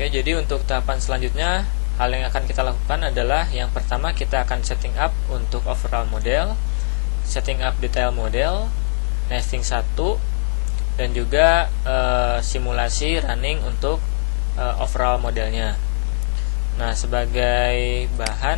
Oke, jadi untuk tahapan selanjutnya, hal yang akan kita lakukan adalah yang pertama kita akan setting up untuk overall model, setting up detail model, nesting 1, dan juga simulasi running untuk overall modelnya. Nah, sebagai bahan,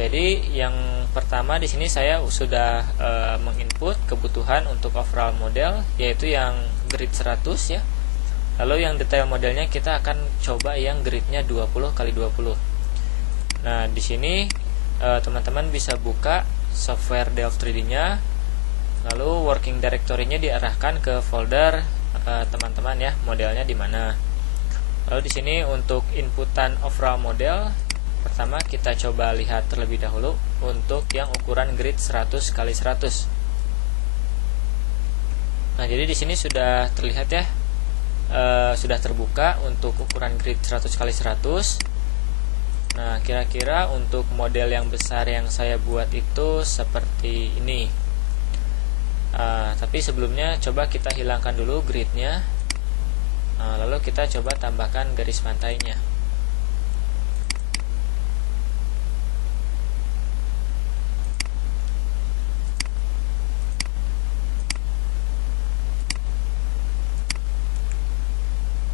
jadi yang pertama di sini saya sudah menginput kebutuhan untuk overall model, yaitu yang grid 100 ya. Lalu yang detail modelnya kita akan coba yang gridnya 20x20. Nah, di sini teman-teman bisa buka software Delft 3D-nya, lalu working directory-nya diarahkan ke folder teman-teman ya, modelnya di mana. Lalu di sini untuk inputan overall model, pertama kita coba lihat terlebih dahulu untuk yang ukuran grid 100x100. Nah, jadi di sini sudah terlihat ya, sudah terbuka untuk ukuran grid 100x100. Nah, kira-kira untuk model yang besar yang saya buat itu seperti ini. Tapi sebelumnya coba kita hilangkan dulu gridnya, lalu kita coba tambahkan garis pantainya.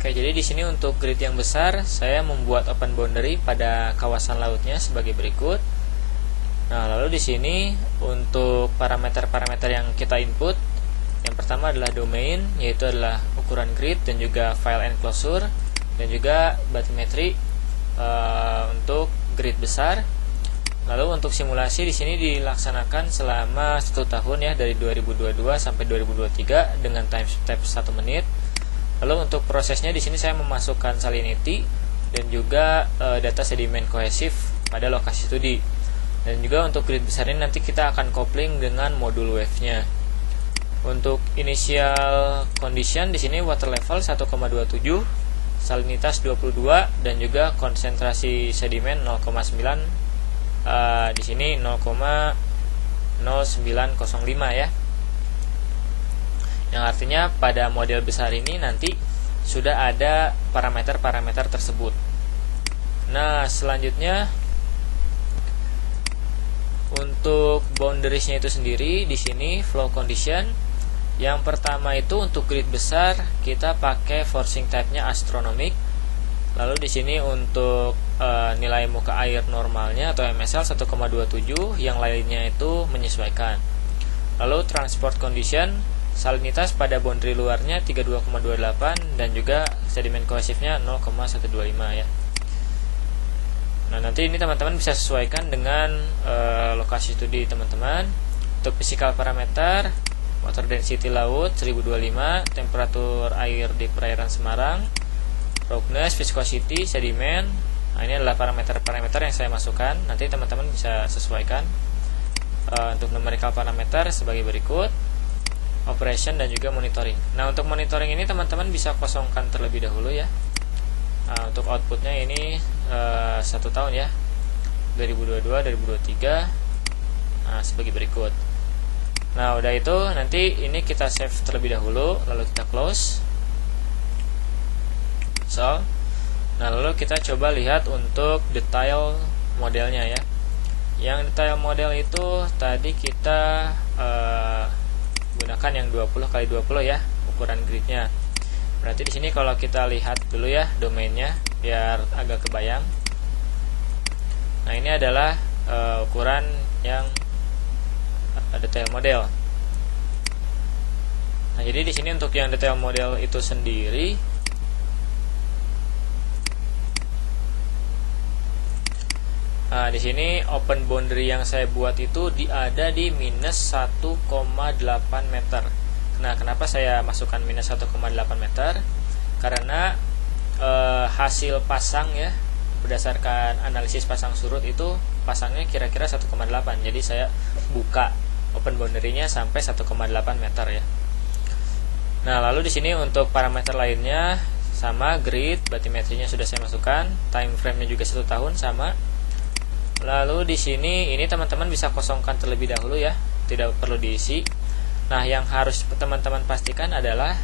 Oke, jadi di sini untuk grid yang besar, saya membuat open boundary pada kawasan lautnya sebagai berikut. Nah, lalu di sini untuk parameter-parameter yang kita input, yang pertama adalah domain, yaitu adalah ukuran grid dan juga file enclosure, dan juga bathymetry untuk grid besar. Lalu untuk simulasi di sini dilaksanakan selama 1 tahun ya, dari 2022 sampai 2023 dengan time step 1 menit. Lalu untuk prosesnya di sini saya memasukkan salinity dan juga data sedimen kohesif pada lokasi studi. Dan juga untuk grid besar ini nanti kita akan kopling dengan modul wave-nya. Untuk initial condition di sini water level 1,27, salinitas 22 dan juga konsentrasi sedimen 0,9. Di sini 0,0905 ya. Yang artinya pada model besar ini nanti sudah ada parameter-parameter tersebut. Nah, selanjutnya untuk boundariesnya itu sendiri di sini flow condition. Yang pertama itu untuk grid besar kita pakai forcing type-nya astronomic. Lalu di sini untuk nilai muka air normalnya atau MSL 1,27, yang lainnya itu menyesuaikan. Lalu transport condition, salinitas pada boundary luarnya 32,28 dan juga sedimen kohesifnya 0,125 ya. Nah, nanti ini teman-teman bisa sesuaikan dengan lokasi studi teman-teman. Untuk physical parameter, water density laut 1025, temperatur air di perairan Semarang, roughness, viscosity, sedimen. Nah, ini adalah parameter-parameter yang saya masukkan. Nanti teman-teman bisa sesuaikan. Untuk numerical parameter sebagai berikut, operation dan juga monitoring. Nah, untuk monitoring ini teman-teman bisa kosongkan terlebih dahulu ya. Nah, untuk outputnya ini 1 tahun ya, 2022-2023. Nah, sebagai berikut. Nah, udah itu nanti ini kita save terlebih dahulu, lalu kita close. Nah, lalu kita coba lihat untuk detail modelnya ya. Yang detail model itu tadi kita gunakan yang 20x20 ya, ukuran gridnya. Berarti di sini kalau kita lihat dulu ya domainnya biar agak kebayang. Nah, ini adalah ukuran yang detail model. Nah, jadi di sini untuk yang detail model itu sendiri di sini open boundary yang saya buat itu ada di minus 1,8 meter. Nah, kenapa saya masukkan minus 1,8 meter? Karena hasil pasang ya, berdasarkan analisis pasang surut itu pasangnya kira-kira 1,8. Jadi saya buka open boundary-nya sampai 1,8 meter ya. Nah, lalu di sini untuk parameter lainnya sama, grid, bathymetry-nya sudah saya masukkan, time frame-nya juga 1 tahun sama. Lalu di sini ini teman-teman bisa kosongkan terlebih dahulu ya, tidak perlu diisi. Nah, yang harus teman-teman pastikan adalah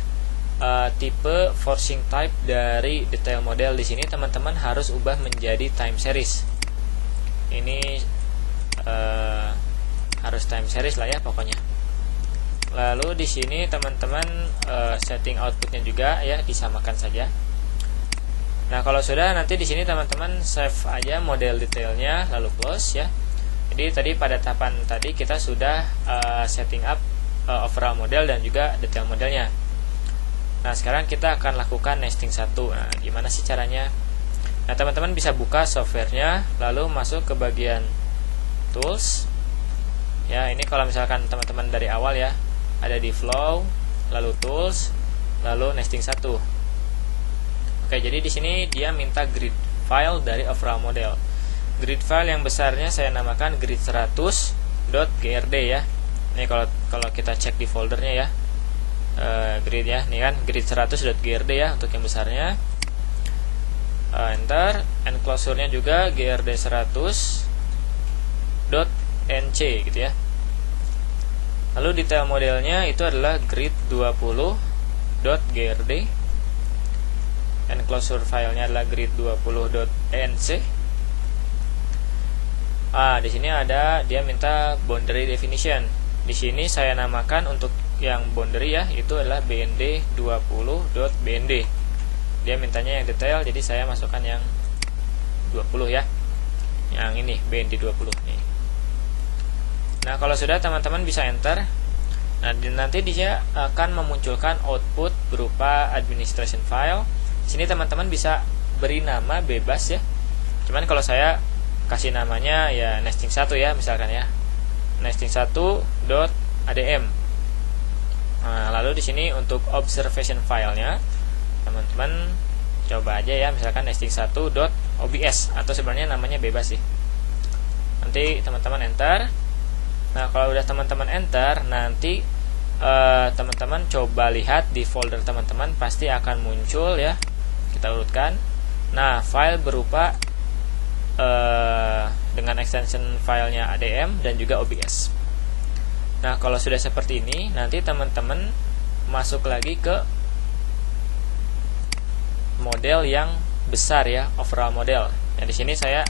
tipe forcing type dari detail model. Di sini teman-teman harus ubah menjadi time series. Ini harus time series lah ya pokoknya. Lalu di sini teman-teman setting outputnya juga ya disamakan saja. Nah, kalau sudah, nanti di sini teman-teman save aja model detailnya lalu close ya. Jadi tadi pada tahapan tadi kita sudah setting up overall model dan juga detail modelnya. Nah, sekarang kita akan lakukan nesting 1. Nah, gimana sih caranya? Nah, teman-teman bisa buka softwarenya, lalu masuk ke bagian tools. Ya, ini kalau misalkan teman-teman dari awal ya, ada di flow, lalu tools, lalu nesting 1. Oke, jadi di sini dia minta grid file dari overall model. Grid file yang besarnya saya namakan grid100.grd ya. Ini kalau kita cek di foldernya ya. Grid ya, ini kan grid100.grd ya untuk yang besarnya. Enter, enclosure-nya juga grd100.nc gitu ya. Lalu detail modelnya itu adalah grid20.grd. Enclosure filenya adalah grid20.nc. Di sini ada dia minta boundary definition. Di sini saya namakan untuk yang boundary ya, itu adalah bnd20.bnd. Dia mintanya yang detail, jadi saya masukkan yang 20 ya. Yang ini bnd20 nih. Nah, kalau sudah teman-teman bisa enter. Nah, nanti dia akan memunculkan output berupa administration file. Di sini teman-teman bisa beri nama bebas ya. Cuman kalau saya kasih namanya ya nesting 1 ya misalkan ya. nesting1.adm. Nah, lalu di sini untuk observation filenya teman-teman coba aja ya, misalkan nesting1.obs atau sebenarnya namanya bebas sih. Nanti teman-teman enter. Nah, kalau udah teman-teman enter, nanti teman-teman coba lihat di folder teman-teman pasti akan muncul ya. Kita urutkan. Nah, file berupa dengan extension filenya adm dan juga obs. Nah, kalau sudah seperti ini, nanti teman-teman masuk lagi ke model yang besar ya, overall model. Nah, di sini saya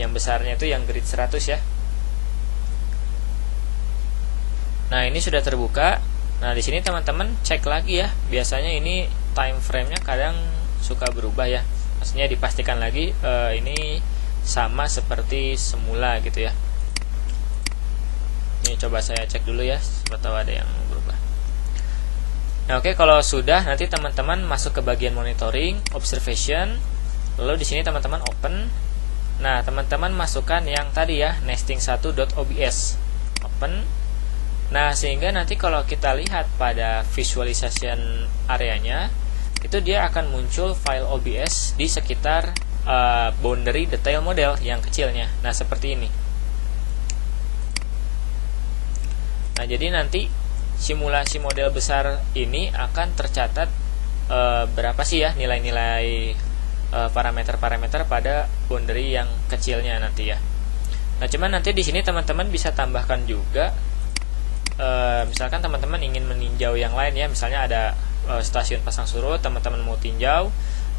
yang besarnya itu yang grid 100 ya. Nah, ini sudah terbuka. Nah, di sini teman-teman cek lagi ya. Biasanya ini time frame-nya kadang suka berubah ya. Maksudnya dipastikan lagi ini sama seperti semula gitu ya. Ini coba saya cek dulu ya, siapa tahu ada yang berubah. Nah, oke, kalau sudah nanti teman-teman masuk ke bagian monitoring, observation. Lalu di sini teman-teman open. Nah, teman-teman masukkan yang tadi ya, nesting1.obs. Open. Nah, sehingga nanti kalau kita lihat pada visualization areanya, itu dia akan muncul file OBS di sekitar boundary detail model yang kecilnya. Nah, seperti ini. Nah, jadi nanti simulasi model besar ini akan tercatat berapa sih ya nilai-nilai parameter-parameter pada boundary yang kecilnya nanti ya. Nah, cuman nanti di sini teman-teman bisa tambahkan juga misalkan teman-teman ingin meninjau yang lain ya, misalnya ada stasiun pasang surut teman-teman mau tinjau.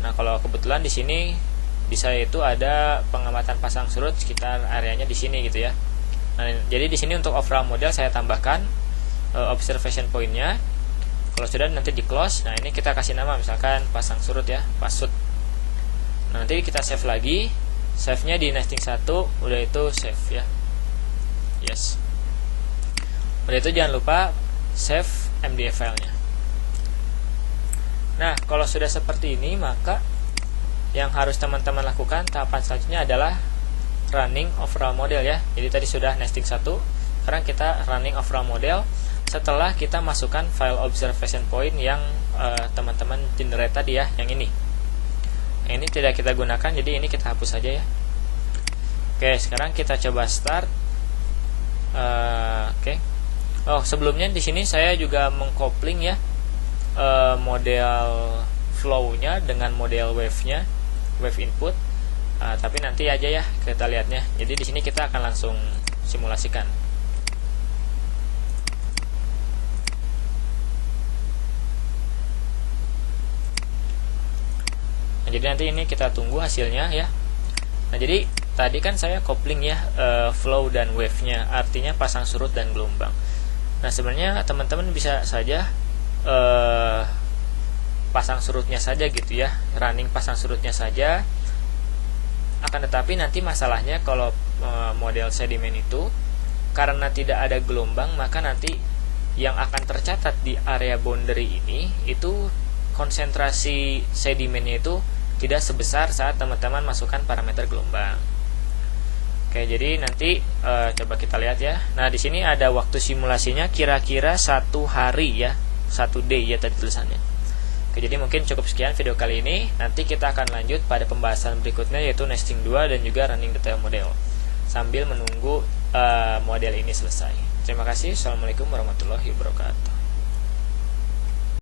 Nah, kalau kebetulan di sini di saya itu ada pengamatan pasang surut sekitar areanya di sini gitu ya. Nah, jadi di sini untuk overall model saya tambahkan observation point-nya. Kalau sudah nanti di close. Nah, ini kita kasih nama misalkan pasang surut ya, pasut. Nah, nanti kita save lagi. Save-nya di nesting 1, udah itu save ya. Yes. Udah itu jangan lupa save MDF file-nya. Nah, kalau sudah seperti ini, maka yang harus teman-teman lakukan tahapan selanjutnya adalah running overall model ya. Jadi tadi sudah nesting 1, sekarang kita running overall model setelah kita masukkan file observation point yang teman-teman generate tadi ya, yang ini. Yang ini tidak kita gunakan, jadi ini kita hapus saja ya. Oke, sekarang kita coba start. Oke. Oh, sebelumnya di sini saya juga mengkopling ya model flow-nya dengan model wave-nya, wave input. Tapi nanti aja ya kita lihatnya. Jadi di sini kita akan langsung simulasikan. jadi nanti ini kita tunggu hasilnya ya. Nah, jadi tadi kan saya kopling ya flow dan wave-nya, artinya pasang surut dan gelombang. Nah, sebenarnya teman-teman bisa saja pasang surutnya saja gitu ya, running pasang surutnya saja. Akan tetapi nanti masalahnya kalau model sedimen itu karena tidak ada gelombang, maka nanti yang akan tercatat di area boundary ini itu konsentrasi sedimennya itu tidak sebesar saat teman-teman masukkan parameter gelombang. Oke, jadi nanti coba kita lihat ya. Nah, di sini ada waktu simulasinya kira-kira 1 hari ya, 1 day ya tadi tulisannya. Oke, jadi mungkin cukup sekian video kali ini. Nanti kita akan lanjut pada pembahasan berikutnya, yaitu nesting 2 dan juga running detail model, sambil menunggu model ini selesai. Terima kasih. Assalamualaikum warahmatullahi wabarakatuh.